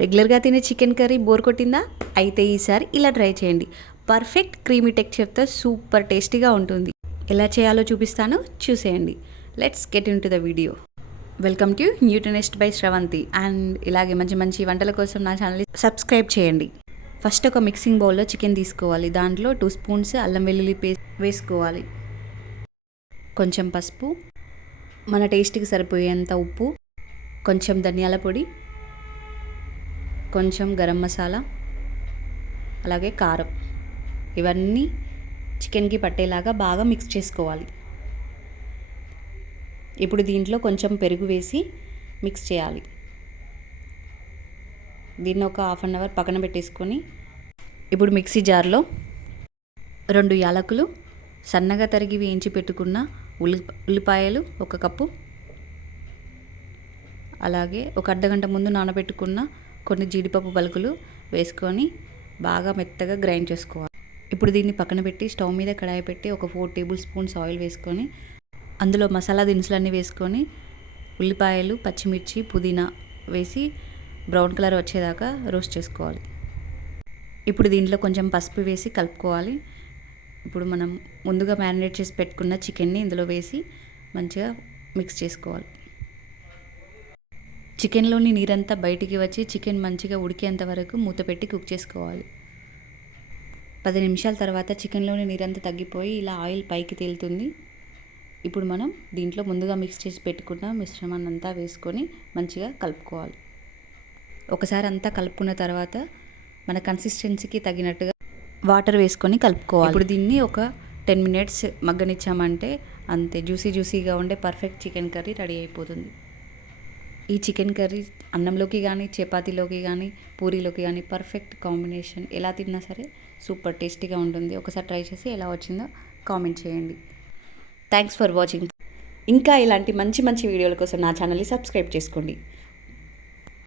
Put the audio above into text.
రెగ్యులర్గా తినే chicken curry bore కొట్టిందా? అయితే ఈసారి ఇలా ట్రై చేయండి. పర్ఫెక్ట్ క్రీమీ టెక్స్చర్తో సూపర్ టేస్టీగా ఉంటుంది. ఎలా చేయాలో చూపిస్తాను, చూసేయండి. Let's get into the video. Welcome to nutritionist by Sravanthi. And ఇలాగే మంచి మంచి వంటల కోసం నా ఛానల్ని సబ్స్క్రైబ్ చేయండి. ఫస్ట్ ఒక మిక్సింగ్ బౌల్లో చికెన్ తీసుకోవాలి. దాంట్లో 2 స్పూన్స్ అల్లం వెల్లుల్లి పేస్ట్ వేసుకోవాలి. కొంచెం పసుపు, మన టేస్ట్కి సరిపోయేంత ఉప్పు, కొంచెం ధనియాల పొడి, కొంచెం గరం మసాలా, అలాగే కారం. ఇవన్నీ చికెన్కి పట్టేలాగా బాగా మిక్స్ చేసుకోవాలి. ఇప్పుడు దీంట్లో కొంచెం పెరుగు వేసి మిక్స్ చేయాలి. దీన్ని ఒక హాఫ్ అన్ అవర్ పక్కన పెట్టేసుకొని ఇప్పుడు మిక్సీ జార్లో 2 యాలకులు, సన్నగా తరిగి వేయించి పెట్టుకున్న ఉల్లిపాయలు 1 కప్పు, అలాగే ఒక అర్ధగంట ముందు నానబెట్టుకున్న కొన్ని జీడిపప్పు పలుకులు వేసుకొని బాగా మెత్తగా గ్రైండ్ చేసుకోవాలి. ఇప్పుడు దీన్ని పక్కన పెట్టి స్టవ్ మీద కడాయి పెట్టి ఒక 4 టేబుల్ స్పూన్స్ ఆయిల్ వేసుకొని అందులో మసాలా దినుసులన్నీ వేసుకొని ఉల్లిపాయలు, పచ్చిమిర్చి, పుదీనా వేసి బ్రౌన్ కలర్ వచ్చేదాకా రోస్ట్ చేసుకోవాలి. ఇప్పుడు దీంట్లో కొంచెం పసుపు వేసి కలుపుకోవాలి. ఇప్పుడు మనం ముందుగా మ్యారినేట్ చేసి పెట్టుకున్న చికెన్ని ఇందులో వేసి మంచిగా మిక్స్ చేసుకోవాలి. చికెన్లోని నీరంతా బయటికి వచ్చి చికెన్ మంచిగా ఉడికేంత వరకు మూత పెట్టి కుక్ చేసుకోవాలి. 10 నిమిషాల తర్వాత చికెన్లోని నీరంతా తగ్గిపోయి ఇలా ఆయిల్ పైకి తేలుతుంది. ఇప్పుడు మనం దీంట్లో ముందుగా మిక్స్ చేసి పెట్టుకున్న మిశ్రమాన్ని అంతా వేసుకొని మంచిగా కలుపుకోవాలి. ఒకసారి అంతా కలుపుకున్న తర్వాత మన కన్సిస్టెన్సీకి తగినట్టుగా వాటర్ వేసుకొని కలుపుకోవాలి. ఇప్పుడు దీన్ని ఒక 10 మినిట్స్ మగ్గనిచ్చామంటే అంతే, జ్యూసీగా ఉండే పర్ఫెక్ట్ చికెన్ కర్రీ రెడీ అయిపోతుంది. ఈ చికెన్ కర్రీ అన్నంలోకి కానీ, చపాతీలోకి కానీ, పూరీలోకి కానీ పర్ఫెక్ట్ కాంబినేషన్. ఎలా తిన్నా సరే సూపర్ టేస్టీగా ఉంటుంది. ఒకసారి ట్రై చేసి ఎలా వచ్చిందో కామెంట్ చేయండి. Thanks for watching. ఇంకా ఇలాంటి మంచి మంచి వీడియోల కోసం నా ఛానల్ని సబ్స్క్రైబ్ చేసుకోండి.